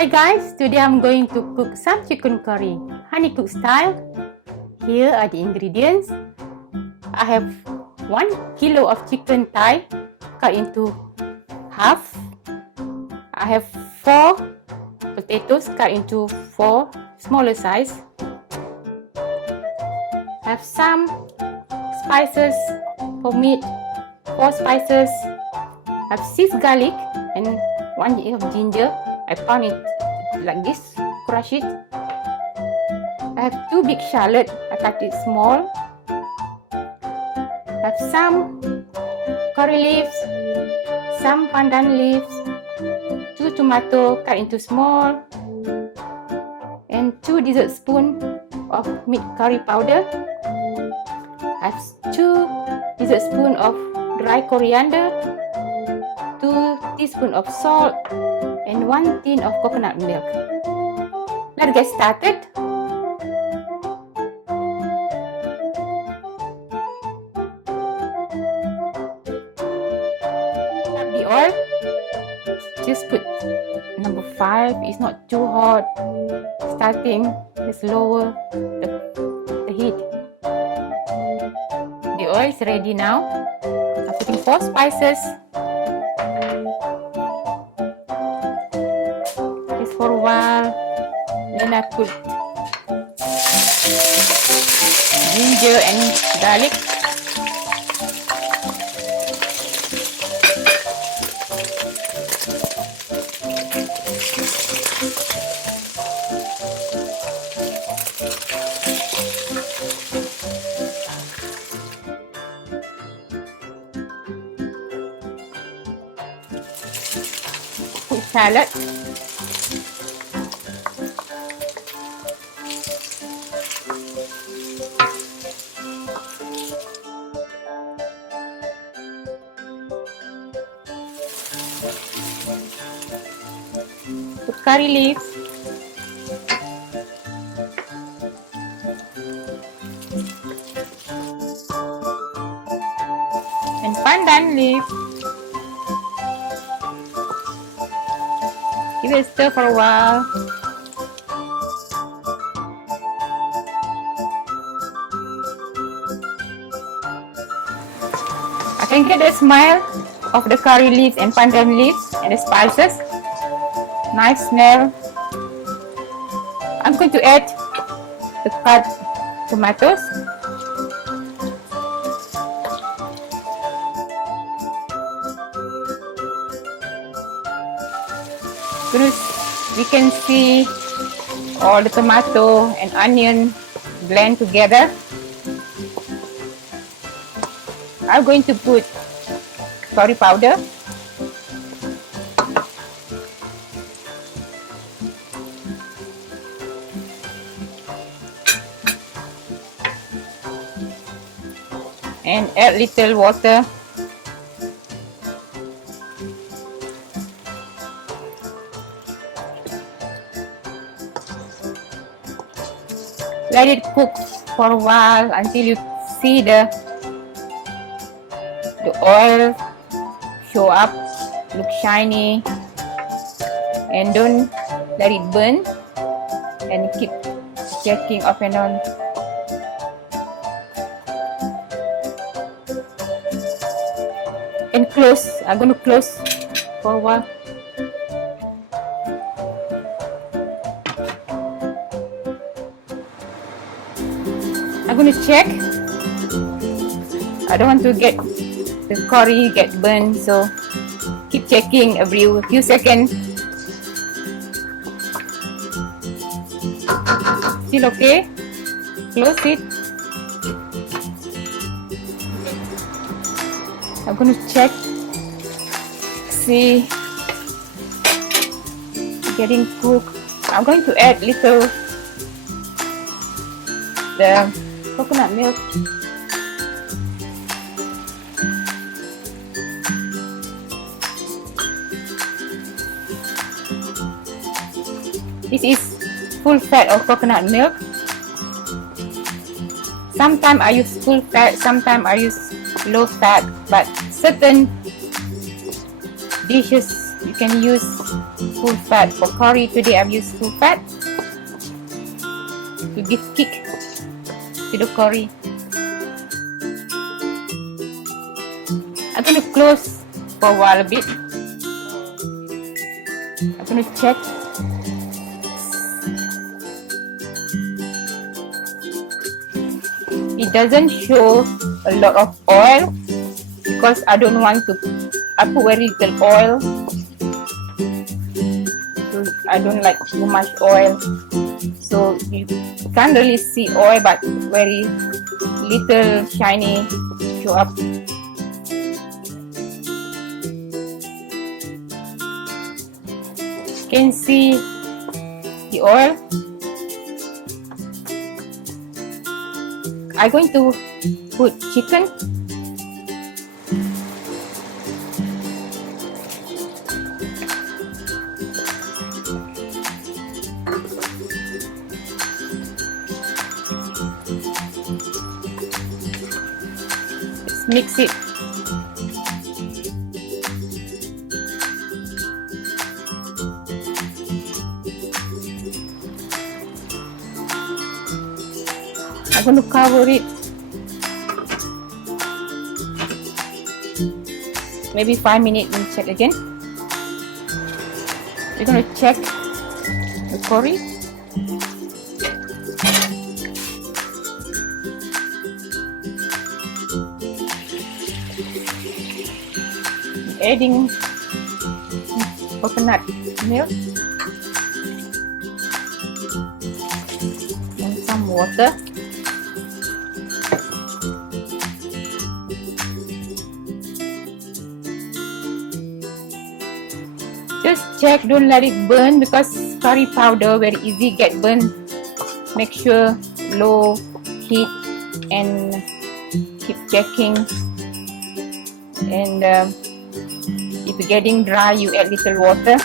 Hi guys, today I'm going to cook some chicken curry, HaniCooks style. Here are the ingredients. I have 1 kilo of chicken thigh cut into half. I have 4 potatoes cut into 4 smaller size. I have some spices for meat, 4 spices. I have 6 garlic and 1 inch of ginger. I pound it like this, crush it. I have 2 big shallot, I cut it small. I have some curry leaves, some pandan leaves, 2 tomato cut into small, and 2 dessert spoon of meat curry powder. I have 2 dessert spoon of dry coriander, 2 teaspoons of salt, and 1 tin of coconut milk. Let's get started. Tap the oil. Just put number 5. It's not too hot. Starting, just lower the heat. The oil is ready now. I'm putting 4 spices. For a while, then I put ginger and garlic. Put salad. Put curry leaves, and pandan leaves. Give it a stir for a while. I can get the smell of the curry leaves and pandan leaves and the spices. Nice smell. I'm going to add the cut tomatoes. We can see all the tomato and onion blend together. I'm going to put curry powder. And add little water. Let it cook for a while until you see the oil show up, look shiny, and don't let it burn, and keep checking off and on. And close. I'm going to close for a while. I'm going to check. I don't want to get the curry get burned, so keep checking every few seconds. Still okay? Close it. I'm going to check, see, getting cooked. I'm going to add little the coconut milk. This is full fat of coconut milk. Sometimes I use full fat, sometimes I use low fat, but certain dishes you can use full fat. For curry today I've used full fat to give kick to the curry. I'm going to close for a while a bit. I'm going to check. It doesn't show a lot of oil because I don't want to. I put very little oil. So I don't like too much oil. So you can't really see oil, but very little shiny show up. Can see the oil. I'm going to put chicken. Let's mix it. I'm going to cover it maybe 5 minutes and check again. We're going to check the curry. Adding coconut milk and some water. Just check, don't let it burn because curry powder very easy get burned. Make sure low heat and keep checking. And if it's getting dry, you add little water.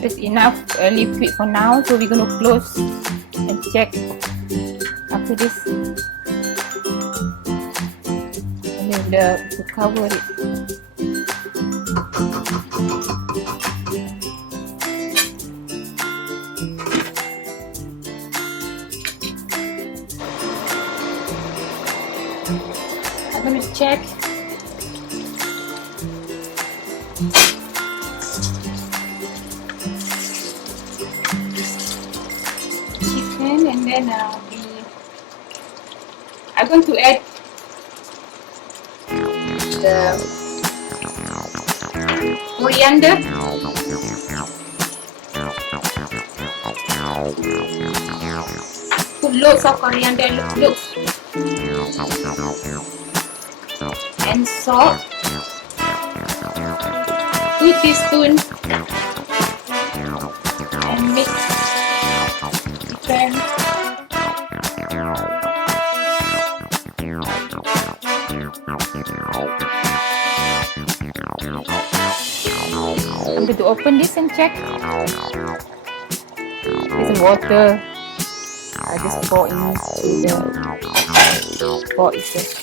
That's enough liquid for now. So we're going to close and check after this. And then to cover it. I'm going to check. Chicken, and then I'm going to add the coriander. Put loads of coriander, look. And salt, 2 teaspoons, and mix chicken. I'm going to open this and check. There's some water. I just pour into the pot itself.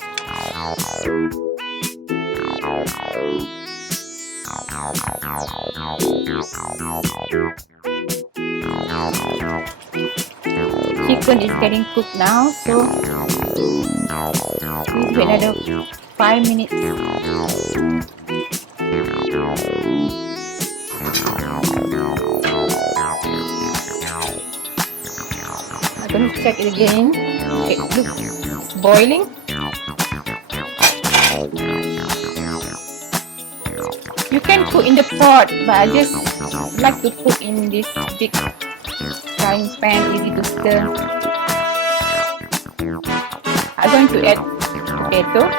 Chicken is getting cooked now, so please wait another 5 minutes. I'm going to check it again. It looks boiling. You can put in the pot, but I just like to put in this big frying pan, easy to stir. I'm going to add potato.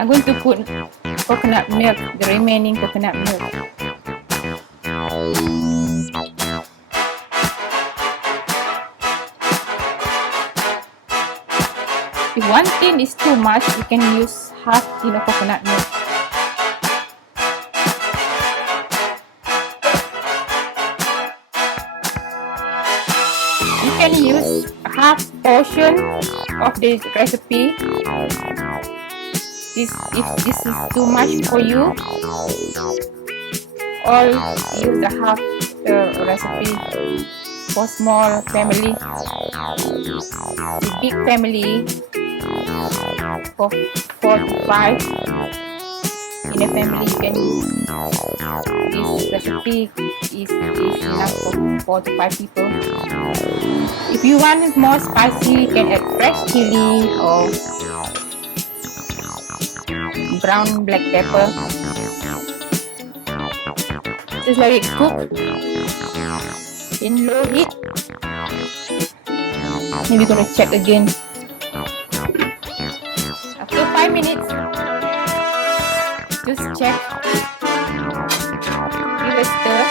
I'm going to put coconut milk, the remaining coconut milk. If 1 tin is too much, you can use half tin of coconut milk. You can use half portion of this recipe. If this is too much for you, or use the half recipe for small family. The big family, for 4 to 5 in a family, can this recipe is enough for 4 to 5 people. If you want it more spicy, you can add fresh chili or brown black pepper. Just let it cook in low heat. Maybe we're gonna check again. After 5 minutes, just check. Give a stir.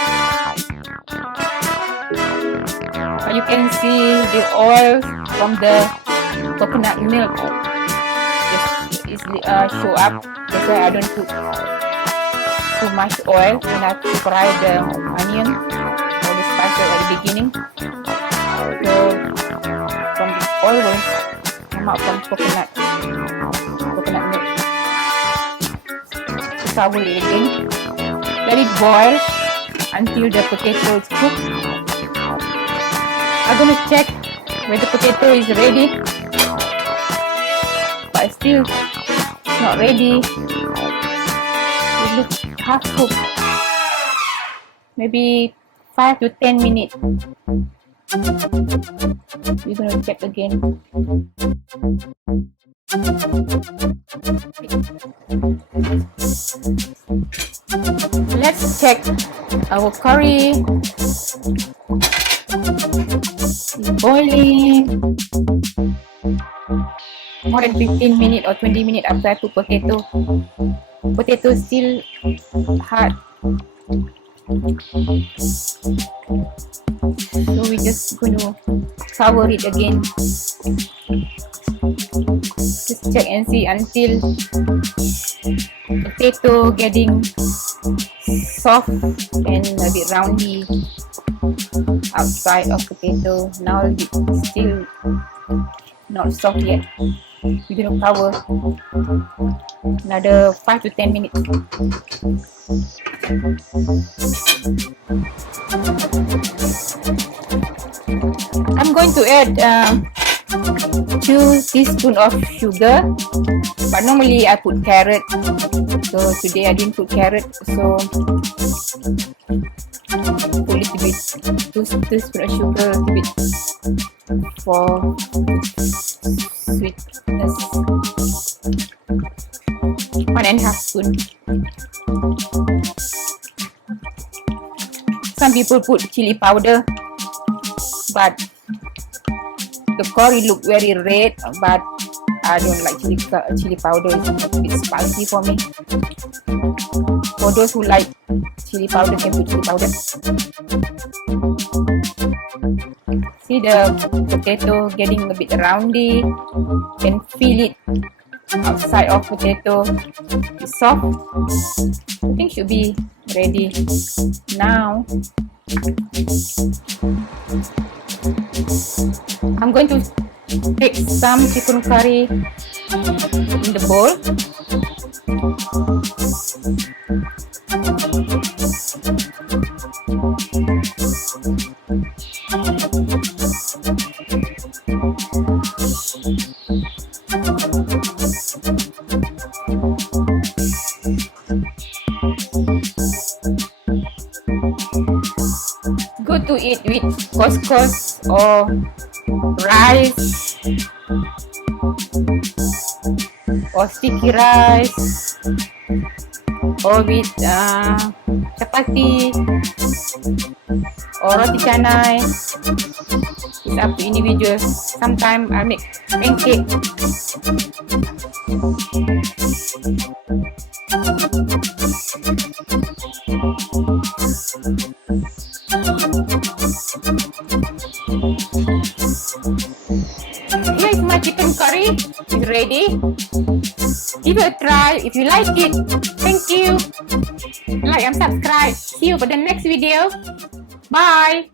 You can see the oil from the coconut milk just easily show up. That's why I don't put too much oil when I fry the onion or the spices at the beginning. So from the oil will come out from coconut milk. Cover it again. Let it boil until the potato is cooked. I'm gonna check whether the potato is ready, but still not ready. It looks half cooked. Maybe 5 to 10 minutes. We're gonna check again. Let's check our curry. It's boiling. More than 15 minutes or 20 minutes after I put potato. Potato is still hard. So we're just going to cover it again. Just check and see until potato getting soft and a bit roundy outside of potato. Now it's still not soft yet. We're going to cover another 5 to 10 minutes. I'm going to add 2 teaspoons of sugar, but normally I put carrot, so today I didn't put carrot, so put a little bit, 2 teaspoons of sugar, a little bit for sweetness. 1.5 spoon. Some people put chili powder, but the curry look very red, but I don't like chili powder. It's a bit spicy for me. For those who like chili powder, can put chili powder. See the potato getting a bit roundy. You can feel it outside of potato. It's soft. I think should be ready now. I'm going to take some chicken curry in the bowl. Good to eat with couscous or rice or sticky rice or with chapati or roti canai. It's up to individuals. Sometimes I make pancake. Here is my chicken curry. It's Give it a try if you like it. Thank you. Like and subscribe. See you for the next video. Bye.